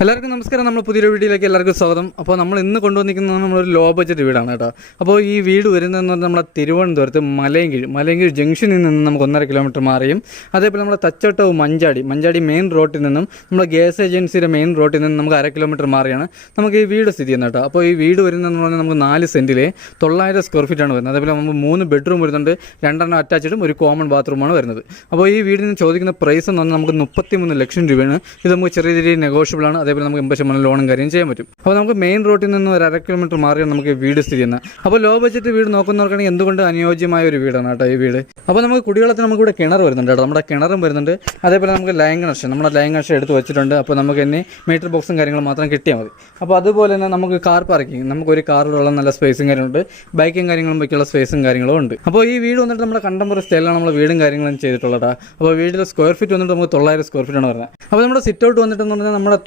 എല്ലാവർക്കും നമസ്കാരം. നമ്മൾ പുതിയൊരു വീഡിയോയിലേക്ക് എല്ലാവർക്കും സ്വാഗതം. അപ്പോൾ നമ്മൾ ഇന്ന് കൊണ്ടുവന്നിരിക്കുന്നത് നമ്മളൊരു ലോ ബഡ്ജറ്റ് വീടാണ് കേട്ടോ. അപ്പോൾ ഈ വീട് വരുന്നതെന്ന് പറഞ്ഞാൽ നമ്മുടെ തിരുവനന്തപുരത്ത് മലയൻകീഴ് ജംഗ്ഷനിൽ നിന്ന് നമുക്ക് 1.5 കിലോമീറ്റർ മാറിയും, അതേപോലെ നമ്മുടെ തച്ചോട്ടവും മഞ്ചാടി മെയിൻ റോഡിൽ നിന്നും നമ്മുടെ ഗ്യാസ് ഏജൻസിയുടെ മെയിൻ റോഡിൽ നിന്നും നമുക്ക് 1/2 കിലോമീറ്റർ മാറിയാണ് നമുക്ക് ഈ വീട് സ്ഥിതി ചെയ്യുന്നത് കേട്ടോ. അപ്പോൾ ഈ വീട് വരുന്നതെന്ന് പറഞ്ഞാൽ നമുക്ക് 4 സെൻറ്റിലെ 900 സ്ക്വയർ ഫീറ്റാണ് വരുന്നത്. അതേപോലെ നമുക്ക് 3 ബെഡ്റൂം വരുന്നുണ്ട്, 2 അറ്റാച്ച്ഡും ഒരു കോമൺ ബാത്റൂമാണ് വരുന്നത്. അപ്പോൾ ഈ വീടിന് ചോദിക്കുന്ന പ്രൈസ് എന്ന് പറഞ്ഞാൽ നമുക്ക് 33 ലക്ഷം രൂപയാണ്. ഇത് നമുക്ക് ചെറിയ രീതിയിൽ നെഗോഷ്യബിൾ ആണ്. അതേപോലെ നമുക്ക് 80% ലോണും കാര്യം ചെയ്യാൻ പറ്റും. അപ്പോൾ നമുക്ക് മെയിൻ റോഡിൽ നിന്ന് ഒരു 1/2 കിലോമീറ്റർ മാറിയാണ് നമുക്ക് വീട് സ്ഥിതി ചെയ്യുന്നത്. അപ്പോൾ ലോ ബഡ്ജറ്റ് വീട് നോക്കുന്നവർക്കാണെങ്കിൽ എന്തുകൊണ്ട് അനുയോജ്യമായ ഒരു വീടാണ് കേട്ടോ ഈ വീട്. അപ്പോൾ നമുക്ക് കുടിവെള്ളത്തിന് നമുക്ക് ഇവിടെ കിണർ വരുന്നുണ്ട് കേട്ടോ. നമ്മുടെ കിണറും വരുന്നുണ്ട്. അതേപോലെ നമുക്ക് ലൈൻ കണക്ഷൻ എടുത്ത് വെച്ചിട്ടുണ്ട്. അപ്പോൾ നമുക്ക് ഇനി മീറ്റർ ബോക്സും കാര്യങ്ങളും മാത്രം കിട്ടിയാൽ മതി. അപ്പോൾ അതുപോലെ തന്നെ നമുക്ക് കാർ പാർക്കിംഗ്, നമുക്കൊരു കാറിലുള്ള നല്ല സ്പേസും കാര്യങ്ങളുണ്ട്, ബൈക്കും കാര്യങ്ങളും വയ്ക്കുള്ള സ്പേസും കാര്യങ്ങളും ഉണ്ട്. അപ്പോൾ ഈ വീട് വന്നിട്ട് നമ്മുടെ കണ്ടംപററി സ്റ്റൈലാണ് നമ്മൾ വീടും കാര്യങ്ങളും ചെയ്തിട്ടുള്ളത്. അപ്പോൾ വീടിൻ്റെ സ്ക്വയർ ഫീറ്റ് വന്നിട്ട് നമുക്ക് 900 സ്ക്വയർ ഫീറ്റാണ് വരുന്നത്. അപ്പോൾ നമ്മുടെ സിറ്റ് ഔട്ട് വന്നിട്ടെന്ന് പറഞ്ഞാൽ നമ്മുടെ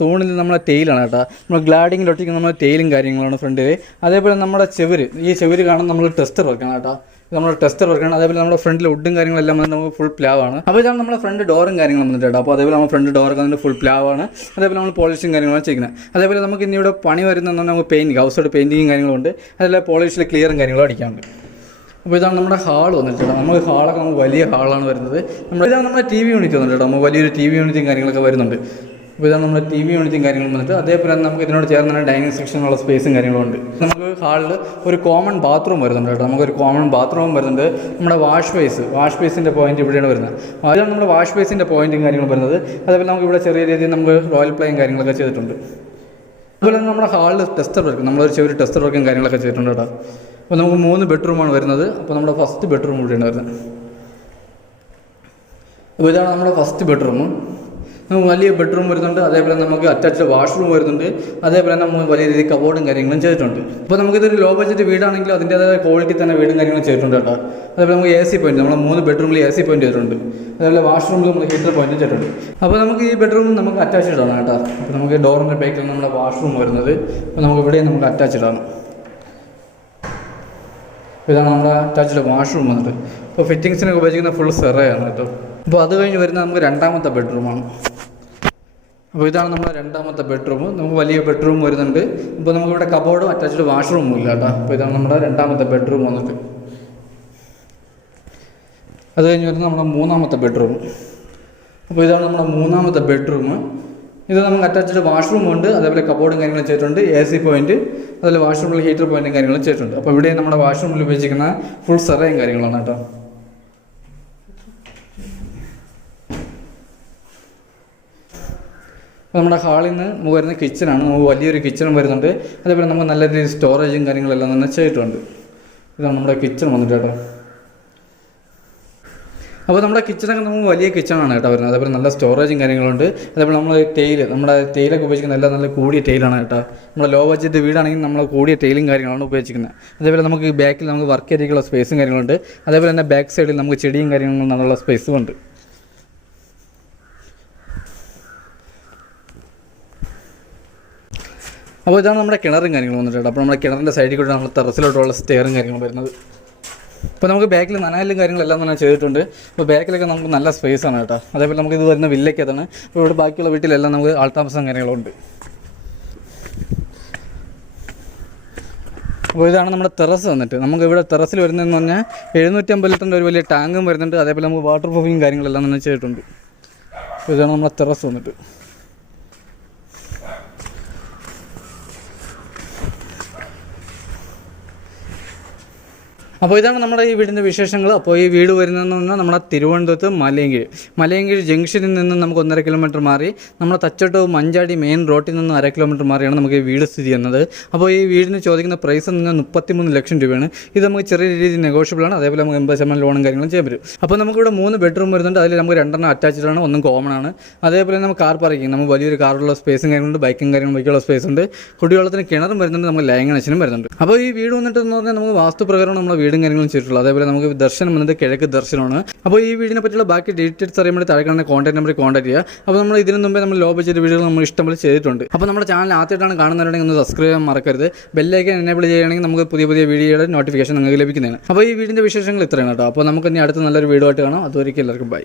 തൂണിൽ നമ്മുടെ ടെയിലാണ് കേട്ടോ. നമ്മൾ ഗ്ലാഡിങ്ങിലൊട്ടിക്കുന്ന നമ്മുടെ ടെയിലും കാര്യങ്ങളാണ് ഫ്രണ്ടിൽ. അതേപോലെ നമ്മുടെ ഈ ചെവര് കാണാൻ നമ്മൾ ടെസ്റ്റർ വെക്കണം കേട്ടോ. നമ്മുടെ ടെസ്റ്റർ വർക്കാണ്. അതേപോലെ നമ്മുടെ ഫ്രണ്ടിൽ വുഡും കാര്യങ്ങളെല്ലാം വന്നിട്ട് നമുക്ക് ഫുൾ പ്ലാവാണ്. അപ്പോൾ ഇതാണ് നമ്മുടെ ഫ്രണ്ട് ഡോറും കാര്യങ്ങളും വന്നിട്ടുണ്ട്. അപ്പോൾ അതേപോലെ നമ്മുടെ ഫ്രണ്ട് ഡോറൊക്കെ വന്നിട്ട് ഫുൾ പ്ലാവാണ്. അതേപോലെ നമ്മൾ പോളിഷും കാര്യങ്ങളാണ് ചെയ്യുന്നത്. അതേപോലെ നമുക്ക് ഇനി ഇവിടെ പണി വരുന്നതെന്ന് പറഞ്ഞാൽ നമുക്ക് പെയിൻറ്റിങ്, ഹൗസോട് പെയിൻറ്റിങ്ങും കാര്യങ്ങളുണ്ട്. അതേപോലെ പോളിഷിൽ ക്ലിയറും കാര്യങ്ങളും അടിക്കാനുണ്ട്. അപ്പോൾ ഇതാണ് നമ്മുടെ ഹാൾ വന്നിട്ടുണ്ട്. നമുക്ക് ഹാളൊക്കെ നമുക്ക് വലിയ ഹാളാണ് വരുന്നത്. ഇതാണ് നമ്മുടെ TV യൂണിറ്റ് വന്നിട്ടുണ്ട്. നമുക്ക് വലിയൊരു TV യൂണിറ്റും കാര്യങ്ങളൊക്കെ വരുന്നുണ്ട്. അപ്പോൾ ഇതാണ് നമ്മുടെ TV യൂണിറ്റും കാര്യങ്ങളും വന്നിട്ട്. അതേപോലെ തന്നെ നമുക്ക് ഇതിനോട് ചേർന്ന് തന്നെ ഡൈനിങ് സെക്ഷനുള്ള സ്പേസും കാര്യങ്ങളും ഉണ്ട്. നമുക്ക് ഹാളിൽ ഒരു കോമൺ ബാത്റൂം വരുന്നുണ്ട് കേട്ടോ. നമുക്കൊരു കോമൺ ബാത്റൂം വരുന്നുണ്ട്. നമ്മുടെ വാഷ് ബേസിൻ്റെ പോയിന്റ് ഇവിടെയാണ് വരുന്നത്. അതാണ് നമ്മുടെ വാഷ് ബേസിൻ്റെ പോയിന്റും കാര്യങ്ങളും വരുന്നത്. അതേപോലെ നമുക്ക് ഇവിടെ ചെറിയ രീതിയിൽ നമുക്ക് റോയൽ പ്ലേയും കാര്യങ്ങളൊക്കെ ചെയ്തിട്ടുണ്ട്. അതുപോലെ തന്നെ നമ്മുടെ ഹാളിൽ ടെസ്റ്റർ വർക്ക്, നമ്മളൊരു ചെറിയ ടെസ്റ്റർ വർക്കും കാര്യങ്ങളൊക്കെ ചെയ്തിട്ടുണ്ട് കേട്ടോ. അപ്പോൾ നമുക്ക് 3 ബെഡ്റൂമാണ് വരുന്നത്. അപ്പോൾ നമ്മുടെ ഫസ്റ്റ് ബെഡ്റൂം ഇവിടെയാണ് വരുന്നത്. അപ്പോൾ ഇതാണ് നമ്മുടെ ഫസ്റ്റ് ബെഡ്റൂം. നമുക്ക് വലിയ ബെഡ്റൂം വരുന്നുണ്ട്. അതേപോലെ നമുക്ക് അറ്റാച്ച്ഡ് വാഷ്റൂം വരുന്നുണ്ട്. അതേപോലെ നമ്മൾ വലിയ രീതിയിൽ കബോർഡും കാര്യങ്ങളും ചെയ്തിട്ടുണ്ട്. അപ്പോൾ നമുക്കിതൊരു ലോ ബഡ്ജറ്റ് വീടാണെങ്കിലും അതിൻ്റേതായ ക്വാളിറ്റി തന്നെ വീടും കാര്യങ്ങളും ചെയ്തിട്ടുണ്ട് കേട്ടോ. അതേപോലെ നമുക്ക് AC പോയിന്റ്, നമ്മൾ 3 ബെഡ്റൂമിൽ AC പോയിന്റ് ചെയ്തിട്ടുണ്ട്. അതേപോലെ വാഷ്റൂമിൽ നമ്മൾ ഹീറ്റർ പോയിന്റ് ചെയ്തിട്ടുണ്ട്. അപ്പോൾ നമുക്ക് ഈ ബെഡ്റൂം നമുക്ക് അറ്റാച്ച്ഡ് ആണ് കേട്ടോ. അപ്പോൾ നമുക്ക് ഡോറിൻ്റെ ബാക്കിലാണ് നമ്മുടെ വാഷ്റൂം വരുന്നത്. അപ്പോൾ നമുക്ക് ഇവിടെയും നമുക്ക് അറ്റാച്ച്ഡ് ആണ്. ഇതാണ് നമ്മുടെ അറ്റാച്ച്ഡ് വാഷ്റൂം വന്നിട്ട്. അപ്പോൾ ഫിറ്റിങ്സിനൊക്കെ ഉപയോഗിക്കുന്ന ഫുൾ സെറയാണ് കേട്ടോ. അപ്പോൾ അത് കഴിഞ്ഞ് വരുന്നത് നമുക്ക് 2ാമത്തെ ബെഡ്റൂമാണ്. അപ്പോൾ ഇതാണ് നമ്മുടെ 2ാമത്തെ ബെഡ്റൂം. നമുക്ക് വലിയ ബെഡ്റൂം വരുന്നുണ്ട്. അപ്പോൾ നമുക്കിവിടെ കബോർഡും അറ്റാച്ച്ഡ് വാഷ്റൂമും ഇല്ല കേട്ടോ. അപ്പോൾ ഇതാണ് നമ്മുടെ 2ാമത്തെ ബെഡ്റൂം വന്നിട്ട്. അത് കഴിഞ്ഞ് വരുന്നത് നമ്മുടെ 3ാമത്തെ ബെഡ്റൂം. അപ്പോൾ ഇതാണ് നമ്മുടെ 3ാമത്തെ ബെഡ്റൂം. ഇത് നമുക്ക് അറ്റാച്ച്ഡ് വാഷ്റൂം ഉണ്ട്. അതേപോലെ കബോർഡും കാര്യങ്ങളും ചെയ്തിട്ടുണ്ട്, AC പോയിന്റ്, അതുപോലെ വാഷ്റൂമിൽ ഹീറ്റർ പോയിന്റും കാര്യങ്ങളും ചെയ്തിട്ടുണ്ട്. അപ്പോൾ ഇവിടെ നമ്മുടെ വാഷ്റൂമിൽ ഉപയോഗിച്ചിരിക്കുന്ന ഫുൾ സെറയും കാര്യങ്ങളാണ് കേട്ടോ. അപ്പോൾ നമ്മുടെ ഹാളിൽ നിന്ന് നമുക്ക് വരുന്ന കിച്ചണാണ്. നമുക്ക് വലിയൊരു കിച്ചണും വരുന്നുണ്ട്. അതേപോലെ നമുക്ക് നല്ല രീതിയിൽ സ്റ്റോറേജും കാര്യങ്ങളെല്ലാം തന്നെ ചെയ്തിട്ടുണ്ട്. ഇതാണ് നമ്മുടെ കിച്ചൺ വന്നിട്ട് കേട്ടോ. അപ്പോൾ നമ്മുടെ കിച്ചണൊക്കെ നമുക്ക് വലിയ കിച്ചണാണ് കേട്ടോ വരുന്നത്. അതേപോലെ നല്ല സ്റ്റോറേജും കാര്യങ്ങളുണ്ട്. അതേപോലെ നമ്മുടെ തേയിലൊക്കെ ഉപയോഗിക്കുന്ന എല്ലാം നല്ല കൂടിയ ടൈലാണ് കേട്ടോ. നമ്മുടെ ലോ ബഡ്ജറ്റ് വീടാണെങ്കിൽ നമ്മൾ കൂടിയ ടൈലും കാര്യങ്ങളാണ് ഉപയോഗിക്കുന്നത്. അതേപോലെ നമുക്ക് ബാക്കിൽ നമുക്ക് വർക്ക് ഏരിയക്കുള്ള സ്പേസും കാര്യങ്ങളുണ്ട്. അതേപോലെ തന്നെ ബാക്ക് സൈഡിൽ നമുക്ക് ചെടിയും കാര്യങ്ങളും നല്ല സ്പേസും ഉണ്ട്. അപ്പോൾ ഇതാണ് നമ്മുടെ കിണറും കാര്യങ്ങളും വന്നിട്ടുണ്ട്. അപ്പോൾ നമ്മുടെ കിണറിൻ്റെ സൈഡിൽ കൂടെ നമ്മൾ ടെറസിലോട്ടുള്ള സ്റ്റെയറും കാര്യങ്ങളും വരുന്നത്. അപ്പോൾ നമുക്ക് ബാക്കിൽ നനയലും കാര്യങ്ങളെല്ലാം തന്നെ ചെയ്തിട്ടുണ്ട്. അപ്പോൾ ബാക്കിലൊക്കെ നമുക്ക് നല്ല സ്പേസാണ് കേട്ടോ. അതേപോലെ നമുക്ക് ഇത് വരുന്ന വില്ലയ്ക്കകത്താണ്. അപ്പോൾ ഇവിടെ ബാക്കിയുള്ള വീട്ടിലെല്ലാം നമുക്ക് ആൾത്താമസം കാര്യങ്ങളുണ്ട്. അപ്പോൾ ഇതാണ് നമ്മുടെ ടെറസ് വന്നിട്ട്. നമുക്ക് ഇവിടെ ടെറസിൽ വരുന്നതെന്ന് പറഞ്ഞാൽ 750 ലിറ്ററിൻ്റെ ഒരു വലിയ ടാങ്കും വരുന്നുണ്ട്. അതേപോലെ നമുക്ക് വാട്ടർ പ്രൂഫിങ് കാര്യങ്ങളെല്ലാം തന്നെ ചെയ്തിട്ടുണ്ട്. അപ്പോൾ ഇതാണ് നമ്മുടെ ടെറസ് വന്നിട്ട്. അപ്പോൾ ഇതാണ് നമ്മുടെ ഈ വീടിൻ്റെ വിശേഷങ്ങൾ. അപ്പോൾ ഈ വീട് വരുന്നതെന്ന് പറഞ്ഞാൽ നമ്മുടെ തിരുവനന്തപുരത്ത് മലയൻകീഴ് ജംഗ്ഷനിൽ നിന്ന് നമുക്ക് 1.5 കിലോമീറ്റർ മാറി നമ്മുടെ തച്ചോട്ടവും മഞ്ചാടി മെയിൻ റോഡിൽ നിന്ന് 1/2 കിലോമീറ്റർ മാറിയാണ് നമുക്ക് ഈ വീട് സ്ഥിതി ചെയ്യുന്നത്. അപ്പോൾ ഈ വീടിന് ചോദിക്കുന്ന പ്രൈസ് എന്ന് പറഞ്ഞാൽ 33 ലക്ഷം രൂപയാണ്. ഇത് നമുക്ക് ചെറിയ രീതിയിൽ നെഗോഷ്യബിളാണ്. അതേപോലെ നമുക്ക് 80% ലോണും കാര്യങ്ങളും ചെയ്യാൻ പറ്റും. അപ്പോൾ നമുക്കിവിടെ 3 ബെഡ്റൂം വരുന്നുണ്ട്. അതിൽ നമുക്ക് 2 അറ്റാച്ച്ഡ് ആണ്, 1 കോമൺ ആണ്. അതേപോലെ നമുക്ക് കാർ പാർക്കിംഗ്, നമുക്ക് വലിയൊരു കാറുള്ള സ്പേസും കാര്യങ്ങളുണ്ട്, ബൈക്കും കാര്യങ്ങളും വയ്ക്കുള്ള സ്പേസ് ഉണ്ട്. കുടിവെള്ളത്തിന് കിണറും വരുന്നുണ്ട്, നമുക്ക് ലൈൻ കണക്ഷനും വരുന്നുണ്ട്. അപ്പോൾ ഈ വീട് വന്നിട്ടെന്ന് പറഞ്ഞാൽ നമുക്ക് വാസ്തുപ്രകാരം നമ്മുടെ വീടും കാര്യങ്ങളും ചെയ്തിട്ടുള്ളത്. അതേപോലെ നമുക്ക് ദർശനം വന്നിട്ട് കിഴക്ക് ദർശനമാണ്. അപ്പോൾ ഈ വീടിനെ പറ്റിയുള്ള ബാക്കി ഡീറ്റെയിൽസ് അറിയാൻ വേണ്ടി താഴെ കാണുന്ന കോൺടാക്ട് നമ്പറിൽ കോൺടാക്ട് ചെയ്യുക. അപ്പോൾ നമ്മൾ ഇതിനു മുമ്പേ നമ്മൾ ലോ ബഡ്ജറ്റ് വീഡിയോകൾ നമ്മൾ ഇഷ്ടംപോലെ ചെയ്തിട്ടുണ്ട്. അപ്പോൾ നമ്മുടെ ചാനൽ ആദ്യമായിട്ടാണ് കാണുന്നവരുണ്ടെങ്കിൽ ഒന്ന് സബ്സ്ക്രൈബ് ചെയ്യാൻ മറക്കരുത്. ബെല്ലൈക്കൻ എനേബിൾ ചെയ്യുകയാണെങ്കിൽ നമുക്ക് പുതിയ വീഡിയോയുടെ നോട്ടിഫിക്കേഷൻ നിങ്ങൾക്ക് ലഭിക്കുന്നതാണ്. അപ്പോൾ ഈ വീടിൻ്റെ വിശേഷങ്ങൾ ഇത്രയാണ് കേട്ടോ. അപ്പോൾ നമുക്ക് ഇനി അടുത്ത നല്ലൊരു വീഡിയോ ആയിട്ട് കാണാം. അതുവരെയ്ക്കും എല്ലാവർക്കും ബൈ.